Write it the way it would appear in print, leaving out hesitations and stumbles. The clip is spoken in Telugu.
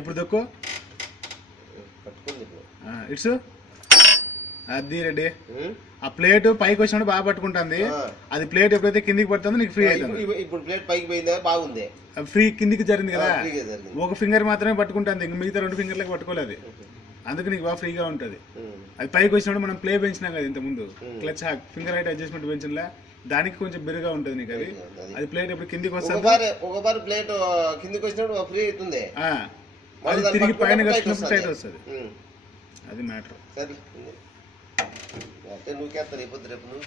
ఇప్పుడు దొక్కు ఇట్స్ అది రెడీ. ఆ ప్లేట్ పైకి వచ్చినప్పుడు బాగా పట్టుకుంటుంది. అది ప్లేట్ ఎప్పుడైతే కిందికి పడుతుందో నీకు ఫ్రీ అవుతుంది. ఇప్పుడు ప్లేట్ పైకి పోయిందా బాగుంది, ఫ్రీ కిందికి జరిగింది కదా. ఒక ఫింగర్ మాత్రమే పట్టుకుంటుంది, ఇంక మిగతా 2 ఫింగర్లకు పట్టుకోలేదు. అందుకు నీకు బాగా ఫ్రీగా ఉంటుంది. అది పైకి వచ్చినప్పుడు మనం ప్లే పెంచినాం కదా ఇంత ముందు, క్లచ్ ఫింగర్ హైట్ అడ్జస్ట్మెంట్ పెంచినలా దానికి కొంచెం బిరుగా ఉంటుంది నీకు. అది ప్లేట్ ఎప్పుడు కిందికి వస్తుంది, ఒకసారి ప్లేట్ కిందికి వచ్చినప్పుడు ఫ్రీ అవుతుంది, అది తిరిగి పైన వచ్చినప్పుడు టైట్ వస్తుంది. అది మ్యాటర్. సరే నువ్వు రేపు నువ్వు